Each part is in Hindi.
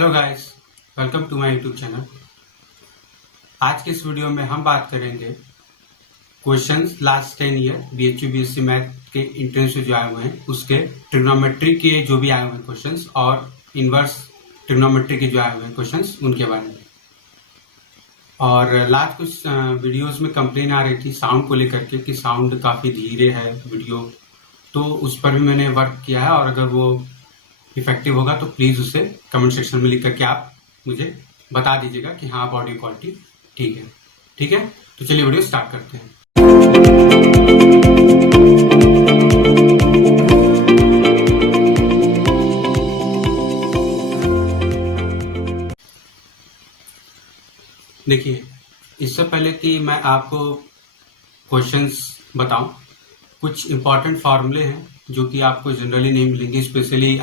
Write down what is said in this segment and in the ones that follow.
Hello guys, welcome to my YouTube channel. आज के इस वीडियो में हम बात करेंगे questions last 10 year BHU BSc math के इंट्रेंस जो आए हुए हैं उसके ट्रिग्नोमेट्री के जो भी आए हुए हैं क्वेश्चंस और इनवर्स ट्रिग्नोमेट्री के जो आए हुए हैं क्वेश्चंस उनके बारे में। और लास्ट कुछ वीडियोस में कंप्लेन आ रही थी साउंड को लेकर के कि साउंड काफ़ी धीरे है वीडियो, तो उस पर भी मैंने वर्क किया है और अगर वो इफेक्टिव होगा तो प्लीज़ उसे कमेंट सेक्शन में लिख करके आप मुझे बता दीजिएगा कि हाँ ऑडियो क्वालिटी ठीक है। तो चलिए वीडियो स्टार्ट करते हैं। देखिए, इससे पहले कि मैं आपको क्वेश्चंस बताऊं, कुछ इम्पॉर्टेंट फार्मूले हैं जो कि आपको जनरली नहीं मिलेंगे। स्पेशली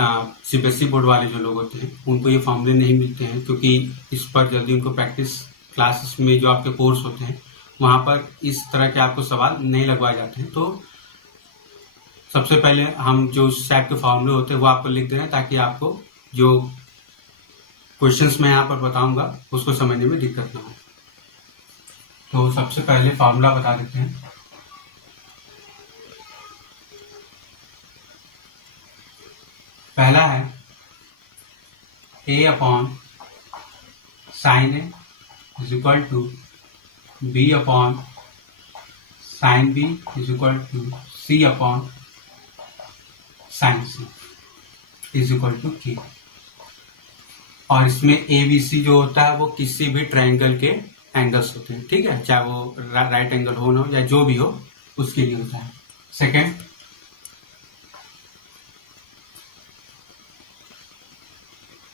सीबीएसई बोर्ड वाले जो लोग होते हैं उनको ये फार्मूले नहीं मिलते हैं, क्योंकि इस पर जल्दी उनको प्रैक्टिस क्लासेस में जो आपके कोर्स होते हैं वहाँ पर इस तरह के आपको सवाल नहीं लगवाए जाते हैं। तो सबसे पहले हम जो टाइप के फार्मूले होते हैं वो आपको लिख दे रहे हैं ताकि आपको जो क्वेश्चंस मैं यहाँ पर बताऊंगा उसको समझने में दिक्कत ना हो। तो सबसे पहले फार्मूला बता देते हैं। पहला है a upon sine A is equal to b upon sine B is equal to c upon sine C is equal to k। और इसमें ए बी सी जो होता है वो किसी भी ट्रायंगल के एंगल्स होते हैं, ठीक है, चाहे वो राइट एंगल हो ना हो या जो भी हो उसके लिए होता है। Second,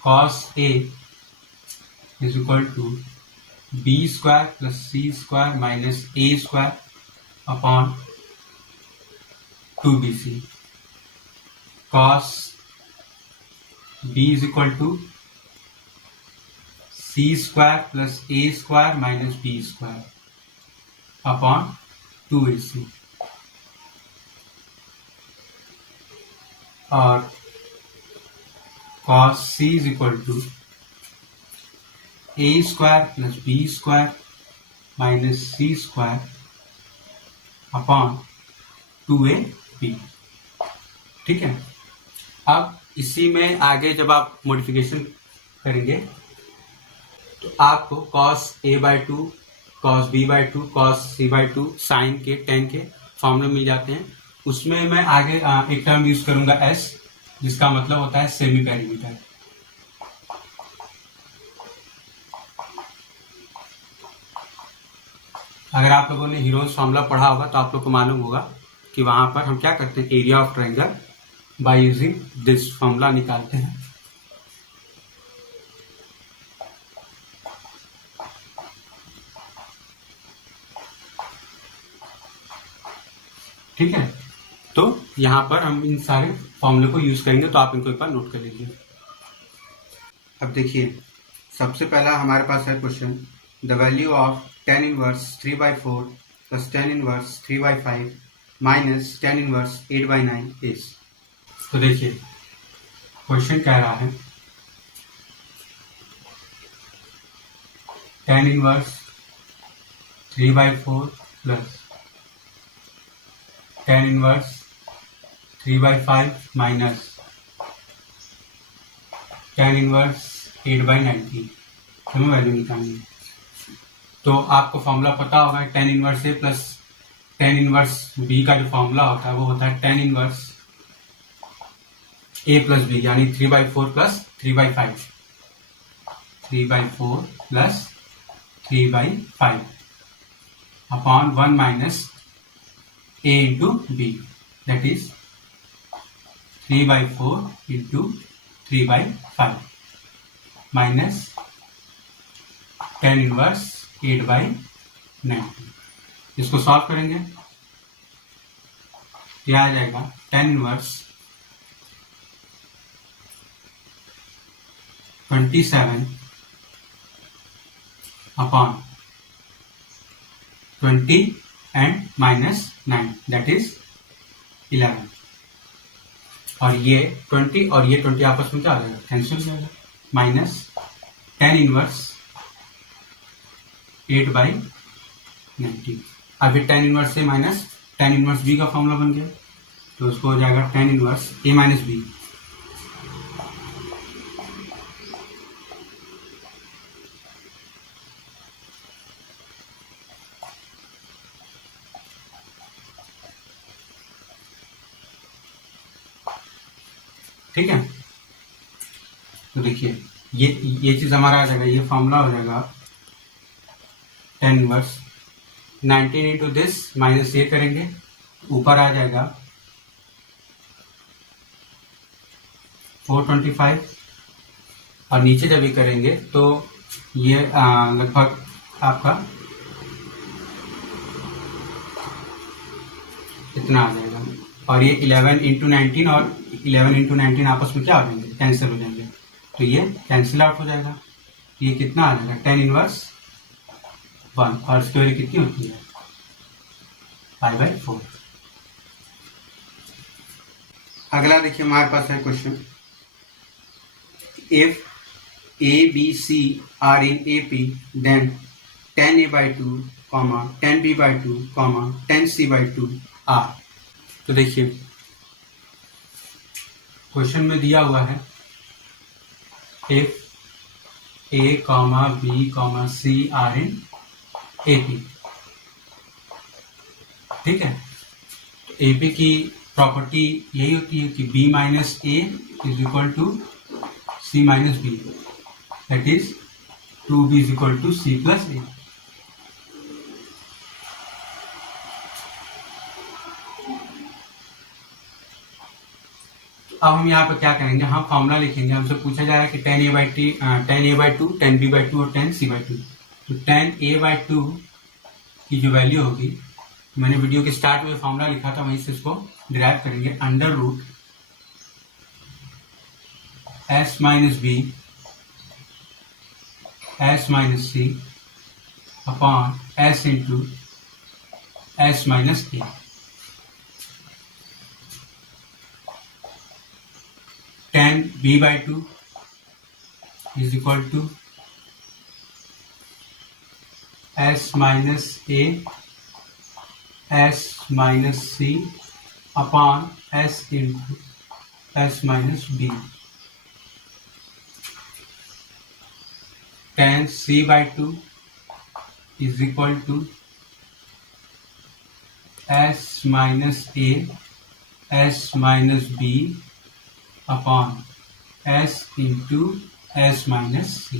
cos A is equal to b square plus c square minus a square upon 2bc। cos B is equal to c square plus a square minus b square upon 2ac। और cos c is equal to a square plus b square minus c square upon 2ab। ठीक है। अब इसी में आगे जब आप मॉडिफिकेशन करेंगे तो आपको cos a/2, cos b/2, cos c/2 sine के tan के फॉर्मूले मिल जाते हैं। उसमें मैं आगे एक टर्म यूज करूंगा s, जिसका मतलब होता है सेमी पेरीमीटर। अगर आप लोगों ने हीरोज फॉर्मूला पढ़ा होगा तो आप लोग को मालूम होगा कि वहां पर हम क्या करते हैं, area of triangle by using this formula निकालते हैं। ठीक है, तो यहाँ पर हम इन सारे फॉर्मूले को यूज करेंगे, तो आप इनको एक बार नोट कर लीजिए। अब देखिए, सबसे पहला हमारे पास है question, the value of tan inverse 3/4 plus tan inverse 3/5 minus tan inverse 8/9 is. तो देखिए क्वेश्चन कह रहा है tan inverse 3/4 plus tan inverse 3/5 minus tan inverse 8/90 दोनों वैल्यू निकालेंगे। तो आपको फॉर्मूला पता होगा tan inverse A plus tan inverse B का जो फॉर्मूला होता है वो होता है tan inverse A plus B, यानी 3/4 plus 3/5, 3/4 plus 3/5 upon 1 minus a into B, that is 3/4 into 3/5 minus tan inverse 8/90। इसको सॉल्व करेंगे, यह आ जाएगा tan inverse 27 upon 20 and minus 9, that is 11। और ये 20 और ये 20 आपस में क्या आ जाएगा, कैंसिल हो जाएगा, माइनस tan इनवर्स 8/90। अब ये tan इनवर्स ए माइनस tan इनवर्स बी का फॉर्मूला बन गया, तो उसको हो जाएगा tan इनवर्स ए माइनस बी। ठीक है, तो देखिए ये चीज हमारा आ जाएगा, ये फॉर्मूला हो जाएगा tan inverse 19 into this minus ये करेंगे, ऊपर आ जाएगा 425, और नीचे जब ये करेंगे तो ये लगभग आपका इतना आ जाएगा, और ये 11 इंटू 19 और 11 इंटू 19 आपस में क्या हो जाएंगे, कैंसिल हो जाएंगे, तो ये कैंसिल आउट हो जाएगा। ये कितना आ जाएगा, tan इनवर्स 1, और इसकी वैल्यू कितनी होती है, 5/4। अगला देखिए हमारे पास है question, if a b c are in AP then tan a/2, tan b/2, tan c/2 are। तो देखिए क्वेश्चन में दिया हुआ है if a, b, c are in AP। ठीक है, तो AP की प्रॉपर्टी यही होती है कि b minus A is equal to c minus B, that is 2b is equal to c plus A. अब हम यहाँ पे क्या करेंगे, हम फॉर्मूला लिखेंगे, हमसे पूछा जा रहा है कि tan a/2, tan b/2 और tan c/2। तो tan a/2 की जो वैल्यू होगी, मैंने वीडियो के स्टार्ट में फॉर्मूला लिखा था, वहीं से इसको डिराइव करेंगे, under root s minus B s minus C upon s into s minus A. tan b/2 is equal to s minus a s minus c upon s into s minus b। tan c/2 is equal to s minus a s minus b upon s into s minus C.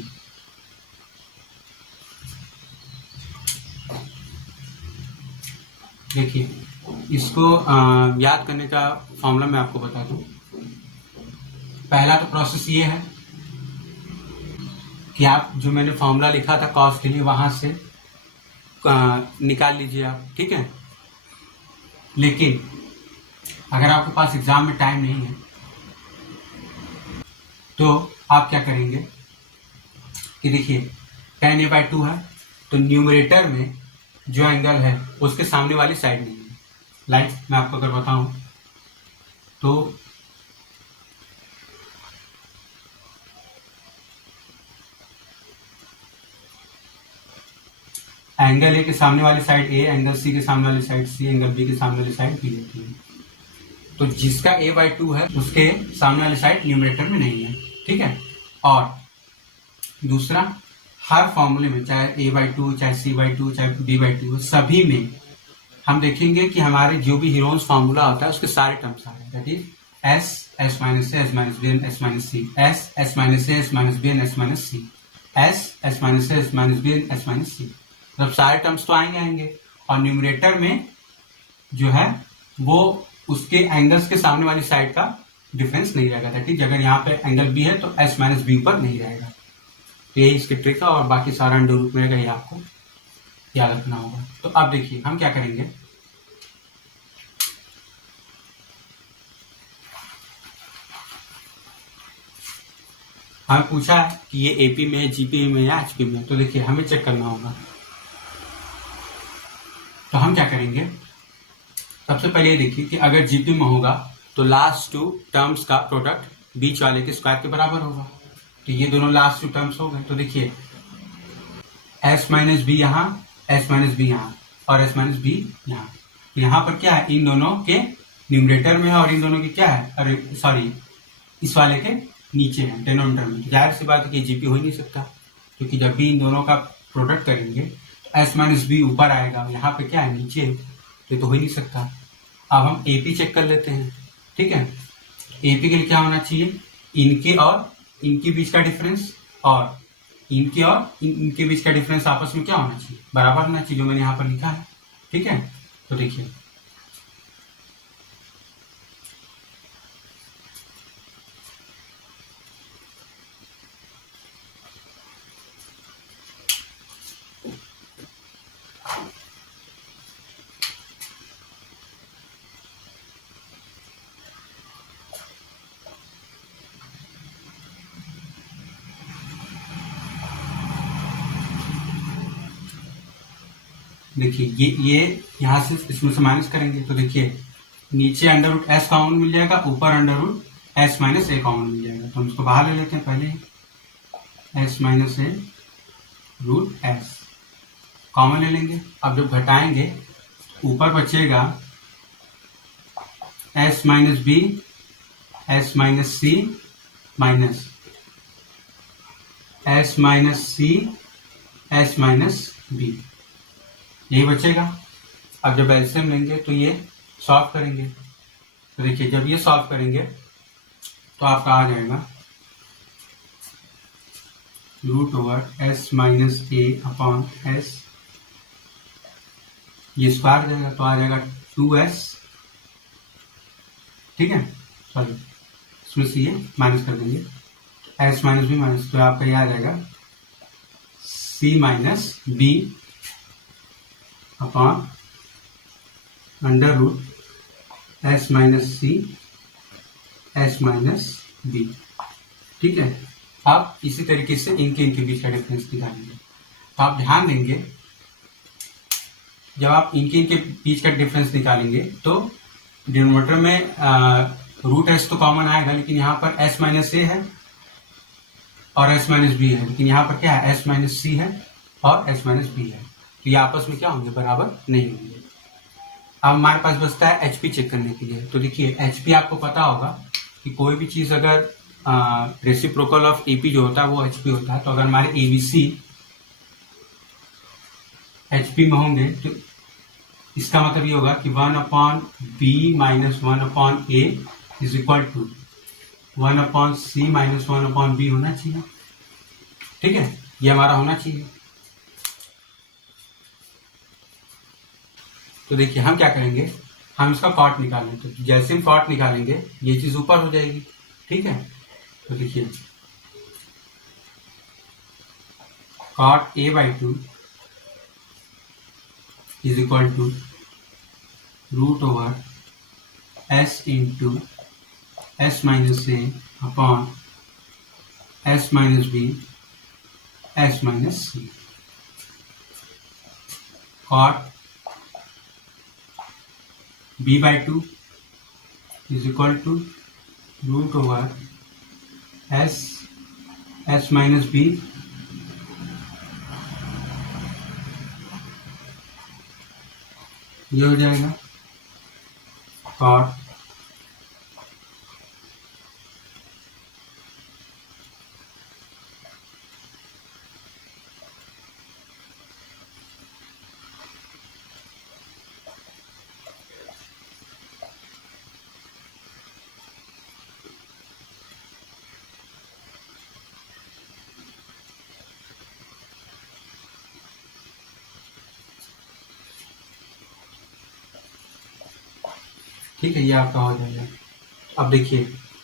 देखिए इसको याद करने का फॉर्मूला मैं आपको बता दूं। पहला तो प्रोसेस ये है कि आप जो मैंने फॉर्मूला लिखा था कॉस के लिए, वहां से निकाल लीजिए आप, ठीक है। लेकिन अगर आपके पास एग्जाम में टाइम नहीं है तो आप क्या करेंगे कि देखिए tan a/2 है, तो न्यूमरेटर में जो एंगल है उसके सामने वाली साइड नहीं है। लाइक मैं आपको अगर बताऊं तो एंगल ए के सामने वाली साइड ए, एंगल सी के सामने वाली साइड सी, एंगल बी के सामने वाली साइड बी होती है। तो जिसका a/2 है उसके सामने वाली साइड न्यूमरेटर में नहीं है, ठीक है। और दूसरा, हर फॉर्मूले में चाहे a/2 चाहे c/2 चाहे b/2 सभी में हम देखेंगे कि हमारे जो भी हीरोन्स फॉर्मूला होता है उसके सारे टर्म्स आ रहे हैं, that is s, s minus A, s minus B and s minus C, s, s minus A, s minus B and s minus C, s, s minus A, s minus B and s minus C. मतलब सारे टर्म्स तो आएंगे और न्यूमरेटर में जो है वो उसके एंगल्स के सामने वाली साइड का डिफरेंस नहीं रहेगा, दैट इज अगर यहाँ पे एंगल बी है तो s माइनस बी पर नहीं रहेगा। तो यही इसकी ट्रिक है और बाकी सारा अंडर रूट में रहेगा, ये आपको याद रखना होगा। तो अब देखिए हम क्या करेंगे, हमें पूछा है कि ये एपी में है, जीपी में या एचपी में है, तो देखिए हमें चेक करना होगा। तो हम क्या करेंगे, सबसे पहले ये देखिए कि अगर जीपी में होगा तो लास्ट टू टर्म्स का प्रोडक्ट बीच वाले के स्क्वायर के बराबर होगा। तो ये दोनों लास्ट 2 टर्म्स हो गए। तो देखिए s माइनस बी यहाँ, s माइनस बी यहाँ और s माइनस बी यहाँ। यहाँ पर क्या है, इन दोनों के न्यूमरेटर में है और इन दोनों के क्या है, अरे सॉरी इस वाले के नीचे है डिनोमिनेटर में। जाहिर सी बात है कि जीपी हो ही नहीं सकता, क्योंकि जब भी इन दोनों का प्रोडक्ट करेंगे तो s माइनस बी ऊपर आएगा, यहाँ पे क्या है नीचे, तो हो ही नहीं सकता। अब हम एपी चेक कर लेते हैं। ठीक है, एपी के लिए क्या होना चाहिए, इनके और इनके बीच का डिफरेंस और इनके और इनके बीच का डिफरेंस आपस में क्या होना चाहिए, बराबर होना चाहिए, जो मैंने यहाँ पर लिखा है। ठीक है, तो देखिए ये यहाँ से इसमें से माइनस करेंगे तो देखिए नीचे अंडर रूट एस कॉमन मिल जाएगा, ऊपर under root S minus A common मिल जाएगा। तो हम इसको बाहर ले लेते हैं पहले, S minus A root S common ले लेंगे। अब जब घटाएंगे ऊपर बचेगा S minus B, S minus C minus S minus C, S minus B, यही बचेगा। अब जब एलसीएम लेंगे तो ये सॉल्व करेंगे, तो देखिए जब ये सॉल्व करेंगे तो आपका आ जाएगा root over S minus A upon S, ये स्क्वायर जाएगा तो आ जाएगा 2s। ठीक है, सॉरी इसमें से ये माइनस कर देंगे, एस माइनस बी माइनस, तो आपका ये आ जाएगा C minus B upon under root S minus C, S minus B. ठीक है, अब इसी तरीके से इनके बीच का डिफरेंस निकालेंगे। तो आप ध्यान देंगे जब आप इनके बीच का डिफरेंस निकालेंगे तो डिनोमिनेटर में रूट एस तो कॉमन आएगा, लेकिन यहाँ पर एस माइनस ए है और एस माइनस बी है, लेकिन यहाँ पर क्या है, एस माइनस सी है और एस माइनस बी है, तो ये आपस में क्या होंगे, बराबर नहीं होंगे। अब हमारे पास बचता है एचपी चेक करने के लिए। तो देखिए एचपी आपको पता होगा कि कोई भी चीज अगर रेसिप्रोकल ऑफ एपी जो होता है वो एचपी होता है। तो अगर हमारे एबीसी एचपी में होंगे तो इसका मतलब ये होगा कि 1 upon B minus 1 upon A is equal to 1 upon C minus 1 upon B होना चाहिए। ठीक है, ये हमारा होना चाहिए। तो देखिए हम क्या करेंगे, हम इसका कॉट निकालेंगे। तो जैसे हम कॉट निकालेंगे ये चीज ऊपर हो जाएगी। ठीक है, तो देखिए cot A by 2 is equal to root over S into S minus A upon S minus B, S minus C. Cot b by 2 is equal to root over s minus b ये हो जाएगा और ठीक है, ये आपका हो जाएगा। अब देखिए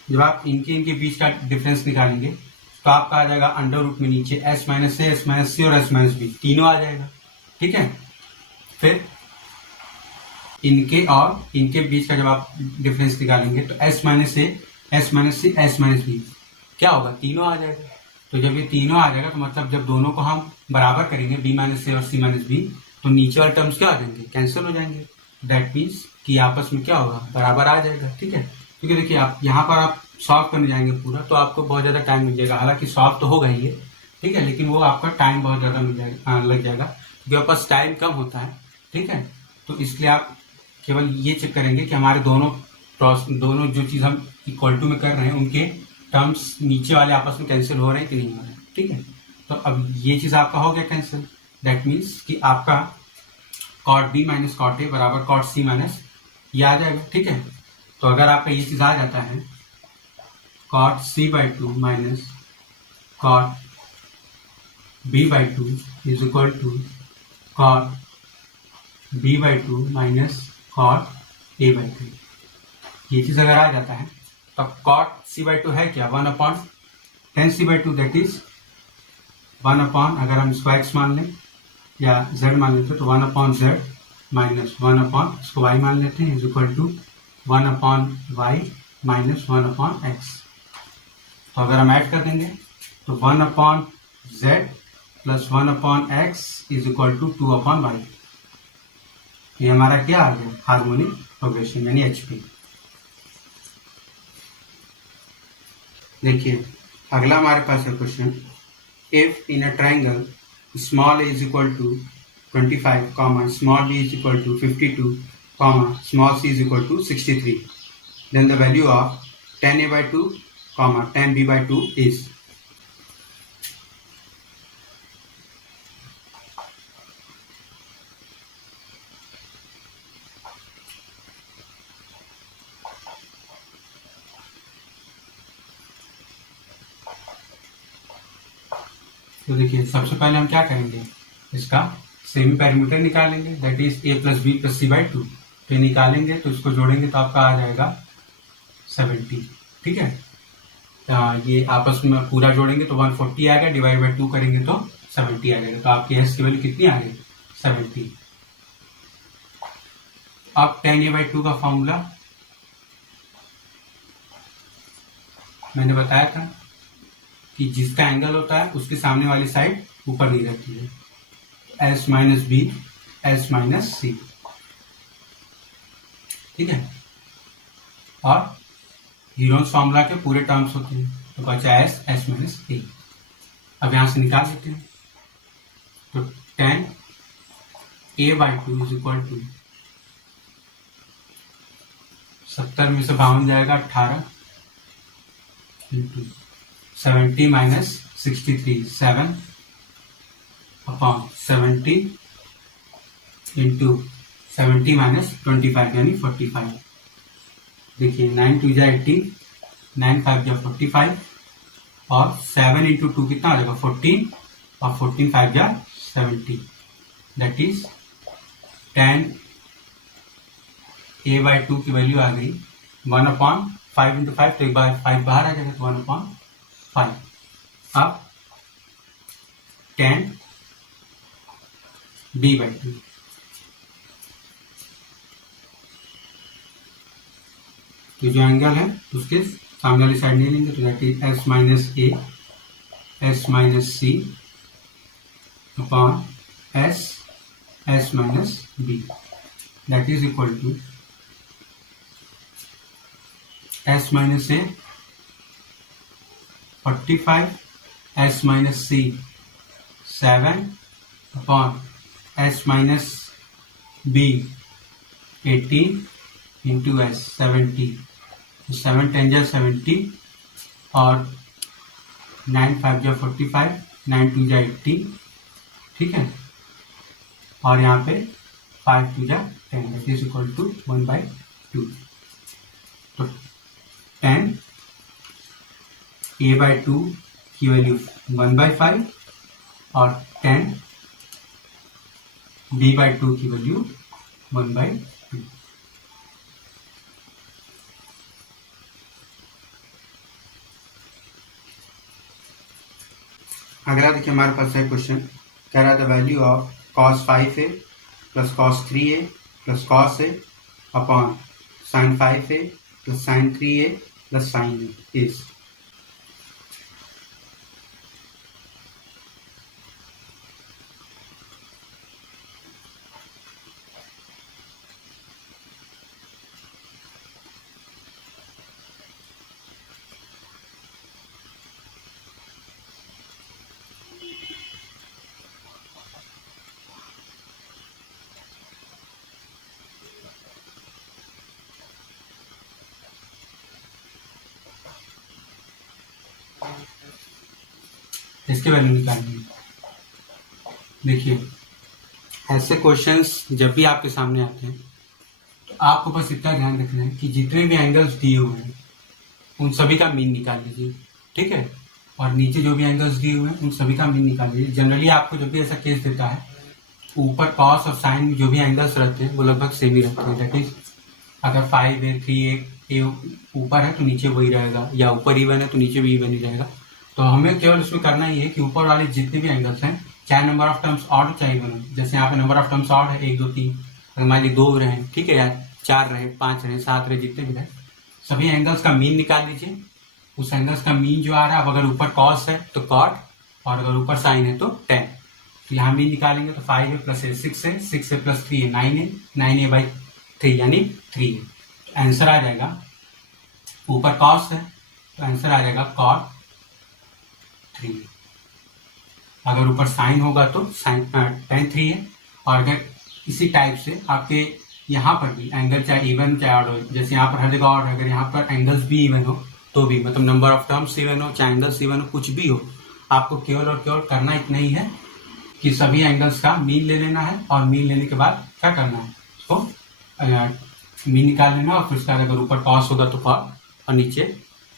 जब आप इनके बीच का डिफरेंस निकालेंगे तो आपका आ जाएगा अंडर रूट में नीचे S minus A, S minus सी और एस माइनस बी तीनों आ जाएगा। ठीक है, फिर इनके और इनके बीच का जब आप डिफरेंस निकालेंगे तो S minus A, S minus C, S minus B क्या होगा, तीनों आ जाएगा। तो जब ये तीनों आ जाएगा तो मतलब जब दोनों को हम बराबर करेंगे बी माइनस ए और सी माइनस बी, तो नीचे वाले टर्म्स क्या आ जाएंगे, कैंसिल हो जाएंगे। दैट मीन्स कि आपस में क्या होगा, बराबर आ जाएगा। ठीक है, क्योंकि देखिए आप यहाँ पर आप सॉल्व करने जाएंगे पूरा तो आपको बहुत ज़्यादा टाइम मिल जाएगा। हालांकि सॉल्व तो होगा ही है, ठीक है, लेकिन वो आपका टाइम बहुत ज़्यादा मिल जाएगा, लग जाएगा, क्योंकि आपके पास टाइम कम होता है, ठीक है। तो इसलिए आप केवल ये चेक करेंगे कि हमारे दोनों जो चीज़ हम इक्वल टू में कर रहे हैं उनके टर्म्स नीचे वाले आपस में कैंसिल हो रहे हैं कि नहीं हो रहे हैं, ठीक है। तो अब ये चीज़ आपका हो गया कैंसिल, दैट मीन्स कि आपका cot B minus cot A बराबर कॉट सी माइनस ये आ जाएगा, ठीक है। तो अगर आपका ये चीज़ आ जाता है cot C by two minus cot B by two is equal to cot B by two minus cot A by two, ये चीज़ अगर आ जाता है तब कॉट सी बाई टू है क्या 1/10 सी बाई टू, दैट इज 1 अगर हम इसको x मान लें या z मान लेते हैं तो 1/z माइनस 1 इसको y मान लेते हैं is equal to 1/y minus 1/x। तो अगर हम ऐड कर देंगे तो 1/z plus 1/x is equal to 2/y। ये हमारा क्या आ गया हार्मोनिक प्रोग्रेशन यानी HP। देखिए अगला हमारे पास है question, if in a triangle small a is equal to 25, small b is equal to 52, small c is equal to 63, then the value of 10a by 2, 10b by 2 is। तो देखिए सबसे पहले हम क्या करेंगे, इसका सेमी पैरामीटर निकालेंगे, that is a plus B plus C by two. तो निकालेंगे तो इसको जोड़ेंगे तो आपका आ जाएगा 70, ठीक है। ये आपस में पूरा जोड़ेंगे तो 140 आएगा, डिवाइड बाई 2 करेंगे तो 70 आ जाएगा। तो आपकी एस की वैल्यू कितनी आ गई 70। अब 10a/2 का फॉर्मूला मैंने बताया था कि जिसका एंगल होता है उसके सामने वाली साइड ऊपर नहीं रहती है, S minus B S minus C, ठीक है। और हीरोन्स फॉर्मूला के पूरे टर्म्स होते हैं, तो बचा एस एस माइनस ए। अब यहां से निकाल देते हैं तो 10a/2 इज इक्वल टू 70 में से 52 जाएगा 18 इंटू 70 माइनस 63 7/70 इंटू 70 माइनस 25 यानी 45। देखिए 9 2 जा 18, 9 5 जा 45 और 7 इंटू 2 कितना आ जाएगा 14 और 14 5 जा 70, दैट इज 10a/2 की वैल्यू आ गई 1/5 इंटू 5, तो एक बार 5 बाहर आ जाएगा तो 1/5। अब 10b/2, तो जो एंगल है उसके सामने वाली साइड नहीं लेंगे तो that is S minus A S minus C upon S S minus B, that is equal to S minus A 45 S minus C 7 upon S minus B 18 into S 70, 7 10 जा 70 और 9 5 जा 45, 9 2 जा 80, ठीक है। और यहाँ पे 5 2 जा 10, दैट इज इक्वल टू 1/2। तो 10a/2 की वैल्यू 1/5 और 10b/2 की वैल्यू 1/2। अगला देखिए हमारे पास है क्वेश्चन, कह रहा है the value of cos 5a plus cos 3a plus cos a upon sin 5a plus sin 3a plus sin a is. इसकी वैल्यू निकालनी है। देखिए ऐसे क्वेश्चंस जब भी आपके सामने आते हैं तो आपको बस इतना ध्यान रखना है कि जितने भी एंगल्स दिए हुए हैं उन सभी का मीन निकाल लीजिए, ठीक है। और नीचे जो भी एंगल्स दिए हुए हैं उन सभी का मीन निकाल लीजिए। जनरली आपको जब भी ऐसा केस देता है ऊपर कॉस और साइन जो भी एंगल्स रहते हैं वो लगभग सेम ही रहते हैं। दैट इज अगर 5 है 3 है ऊपर है तो नीचे वही रहेगा, या ऊपर इवन है तो नीचे भी इवन ही रहेगा। तो हमें केवल उसमें करना ही है कि ऊपर वाले जितने भी एंगल्स हैं, चाहे नंबर ऑफ टर्म्स ऑड चाहे इवन हो, जैसे यहाँ पे नंबर ऑफ टर्म्स ऑड है 1 2 3, अगर मान लीजिए 2 रहे, ठीक है, या 4 रहे, 5 रहे, 7 रहे, जितने भी रहे, सभी एंगल्स का मीन निकाल लीजिए। उस एंगल्स का मीन जो आ रहा है, अब अगर ऊपर कॉस है तो कॉट, और अगर ऊपर साइन है तो टेन। तो यहाँ मीन निकालेंगे तो 5 है प्लस है 6 है, 6 है प्लस 3 है 9 है, 9 है बाई 3 यानी 3 है। तो आंसर आ जाएगा, ऊपर कॉस है तो आंसर आ जाएगा कॉट 3। अगर ऊपर साइन होगा तो साइन टेन 3 है। और अगर इसी टाइप से आपके यहाँ पर भी एंगल चाहे इवन चाहे ऑड हो, जैसे यहाँ पर हर जगह ऑड है, अगर यहाँ पर एंगल्स भी इवन हो तो भी, मतलब नंबर ऑफ टर्म्स इवन हो चाहे एंगल्स इवन हो, कुछ भी हो, आपको केवल और केवल करना इतना ही है कि सभी एंगल्स का मीन ले लेना है, और मीन लेने के बाद क्या करना है, उसको मीन निकाल लेना, और फिर उसके बाद अगर ऊपर कॉस होगा तो कॉट और नीचे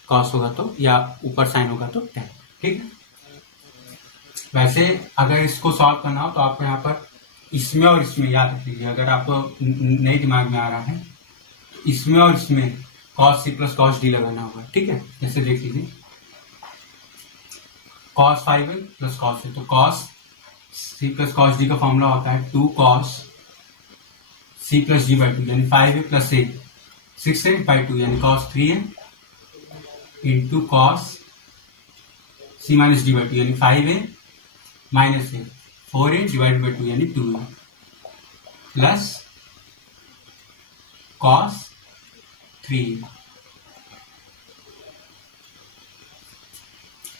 कॉस होगा तो, या ऊपर साइन होगा तो टेन, ठीक है। वैसे अगर इसको सॉल्व करना हो तो आपको यहाँ पर इसमें और इसमें याद रख लीजिए, अगर आपको नए दिमाग में आ रहा है, इसमें और इसमें cos c plus cos d लगाना होगा, ठीक है। जैसे देख लीजिए cos 5 है प्लस cos है, तो cos c plus cos d का फॉर्मूला होता है 2 cos c plus d by 2, यानी 5 है प्लस 8, 6 है बाई 2 यानी cos 3 है, into cos c minus d by 2 यानी 5 है माइनस है 4 है डिवाइड बाई 2 यानी 2 है, प्लस cos 3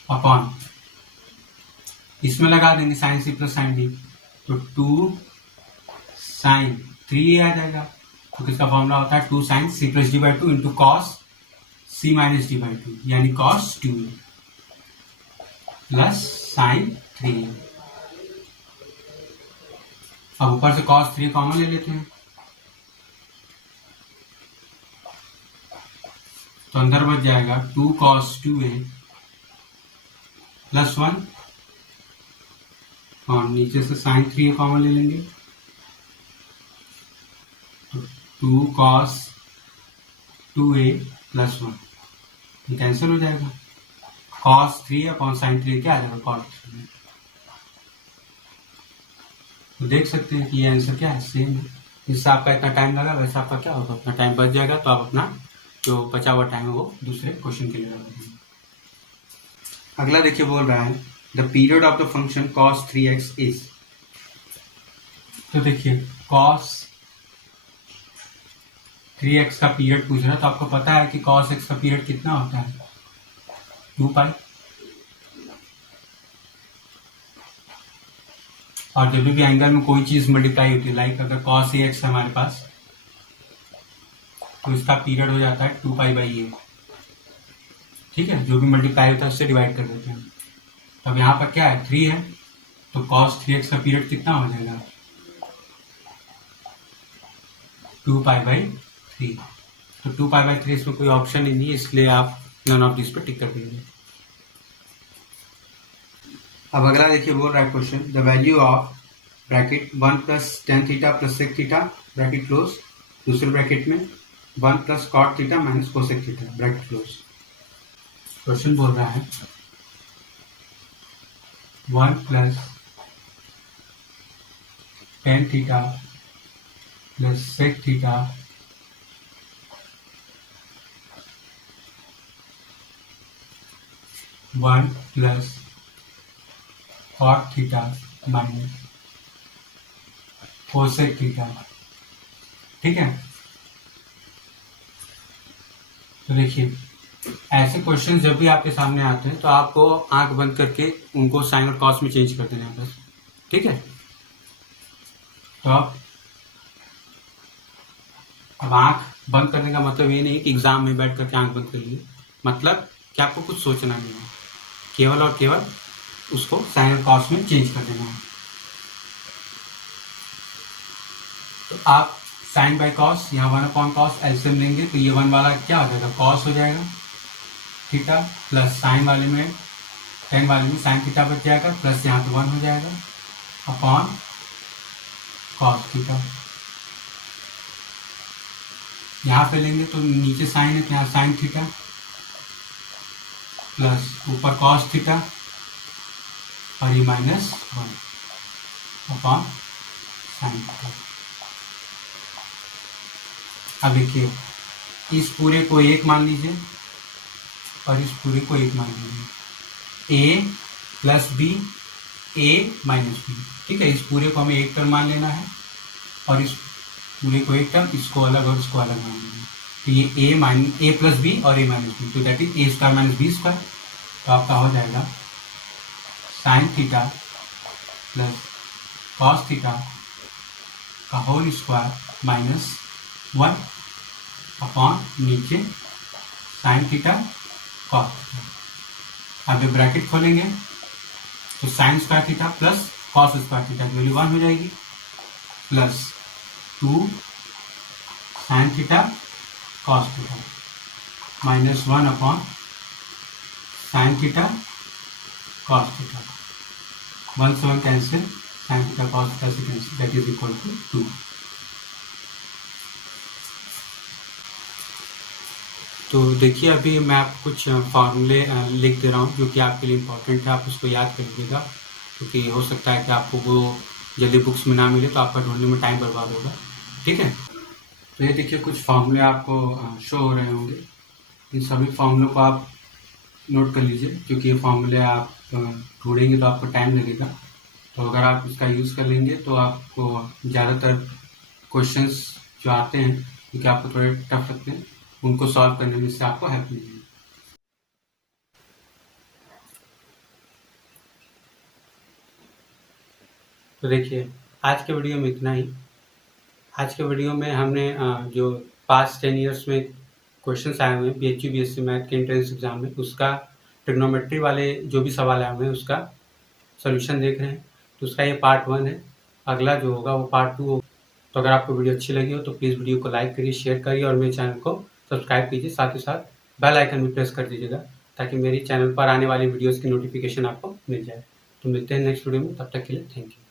अपॉन, इसमें लगा देंगे sine C plus sine D, तो 2 साइन 3 आ जाएगा। तो किसका फॉर्मूला होता है 2 sine C plus D by 2 into cos C minus D by 2 यानी cos 2 प्लस साइन 3। अब ऊपर से cos 3 कॉमन ले लेते हैं, तो अंदर बच जाएगा 2 cos 2a प्लस 1, और नीचे से साइन 3 कॉमन ले लेंगे, तो 2 cos 2a प्लस 1, ये कैंसिल हो जाएगा। cos 3 अपॉन साइन 3 क्या आ जाएगा cos 3। तो देख सकते हैं कि ये आंसर क्या है, सेम है। जिससे आपका इतना टाइम लगा वैसे आपका क्या होगा, अपना टाइम बच जाएगा, तो आप अपना जो बचा हुआ टाइम है वो दूसरे क्वेश्चन के लिए लगा देंगे। अगला देखिए बोल रहा है the period of the function cos 3x is. तो देखिए cos 3x का पीरियड पूछ रहा है, तो आपको पता है कि cos x का पीरियड कितना होता है 2 पाई। और जब भी एंगल में कोई चीज मल्टीप्लाई होती है, लाइक अगर cos ax है हमारे पास, तो इसका पीरियड हो जाता है 2 पाई बाई ए, ठीक है। जो भी मल्टीप्लाई होता है उससे डिवाइड कर देते हैं। अब यहाँ पर क्या है 3 है, तो cos 3x का पीरियड कितना हो जाएगा 2 पाई बाई 3। तो 2 पाई बाई 3 इसमें कोई ऑप्शन ही नहीं है, इसलिए आप नन ऑफ दिस पे टिक कर दीजिए। अब अगला देखिए बोल रहा है question the value of bracket 1 plus tan theta plus sec theta bracket close, दूसरे ब्रैकेट में 1 plus cot theta minus cosec theta bracket close. Question बोल रहा है 1 plus tan theta plus sec theta one plus cot theta minus cosec theta, ठीक है। तो देखिए ऐसे क्वेश्चन जब भी आपके सामने आते हैं तो आपको आंख बंद करके उनको साइन और कॉस में चेंज कर देना है बस, ठीक है। तो अब आंख बंद करने का मतलब ये नहीं कि एग्जाम में बैठ करके आंख बंद कर लिए, मतलब कि आपको कुछ सोचना नहीं है, केवल और केवल उसको साइन और कॉस में चेंज कर देना है। तो आप साइन बाई कॉस, यहाँ 1/cos एलसीएम लेंगे तो ये 1 वाला क्या हो जाएगा, कॉस हो जाएगा थीटा, प्लस साइन वाले में टेन वाले में साइन थीटा बच जाएगा, प्लस यहाँ पे 1 हो जाएगा अपॉन कॉस थीटा। यहाँ पे लेंगे तो नीचे साइन है तो यहाँ साइन थीटा प्लस ऊपर कॉस थीटा और ये -1 अपॉन साइन थीटा। अब देखिए इस पूरे को 1 मान लीजिए और इस पूरे को 1 मान लीजिए, a plus B a minus B, ठीक है। इस पूरे को हमें एक टर्म मान लेना है और इस पूरे को एक टर्म, इसको अलग और इसको अलग मान लेना है। तो ये a प्लस बी और a माइनस बी, तो that is a square minus B square. तो आपका हो जाएगा sine theta plus cos theta का होल स्क्वायर -1 अपॉन नीचे साइन थीटा कॉस थीटा। अब ब्रैकेट खोलेंगे तो sine square theta plus cos square theta की वैल्यू 1 हो जाएगी, plus 2 sine theta cos theta -1 upon sine theta cos theta. 1 से 1 cancel, sign theta cos theta से cancel, that is equal to 2। तो देखिए अभी मैं आपको कुछ फार्मूले लिख दे रहा हूँ जो कि आपके लिए इम्पोर्टेंट है, आप उसको याद कर लीजिएगा क्योंकि हो सकता है कि आपको वो जल्दी बुक्स में ना मिले तो आपका ढूंढने में टाइम बर्बाद होगा, ठीक है। तो ये देखिए कुछ फार्मूले आपको शो हो रहे होंगे, इन सभी फार्मूलों को आप नोट कर लीजिए क्योंकि ये फार्मूले आप ढूंढेंगे तो आपको टाइम लगेगा। तो अगर आप इसका यूज़ कर लेंगे तो आपको ज़्यादातर क्वेश्चंस जो आते हैं क्योंकि आपको थोड़े टफ लगते हैं उनको सॉल्व करने में इससे आपको हेल्प मिलेगी। तो देखिए आज के वीडियो में इतना ही। आज के वीडियो में हमने जो पास्ट 10 ईयर्स में क्वेश्चंस आए हुए हैं PHU BSc मैथ के एंट्रेंस एग्जाम में, उसका ट्रिग्नोमेट्री वाले जो भी सवाल आए हुए हैं उसका सोल्यूशन देख रहे हैं। तो उसका ये पार्ट 1 है, अगला जो होगा वो पार्ट 2 होगा। तो अगर आपको वीडियो अच्छी लगी हो तो प्लीज़ वीडियो को लाइक करिए, शेयर करिए और मेरे चैनल को सब्सक्राइब कीजिए, साथ ही साथ बेल आइकन भी प्रेस कर दीजिएगा ताकि मेरे चैनल पर आने वाली वीडियोस की नोटिफिकेशन आपको मिल जाए। तो मिलते हैं नेक्स्ट वीडियो में, तब तक के लिए थैंक यू।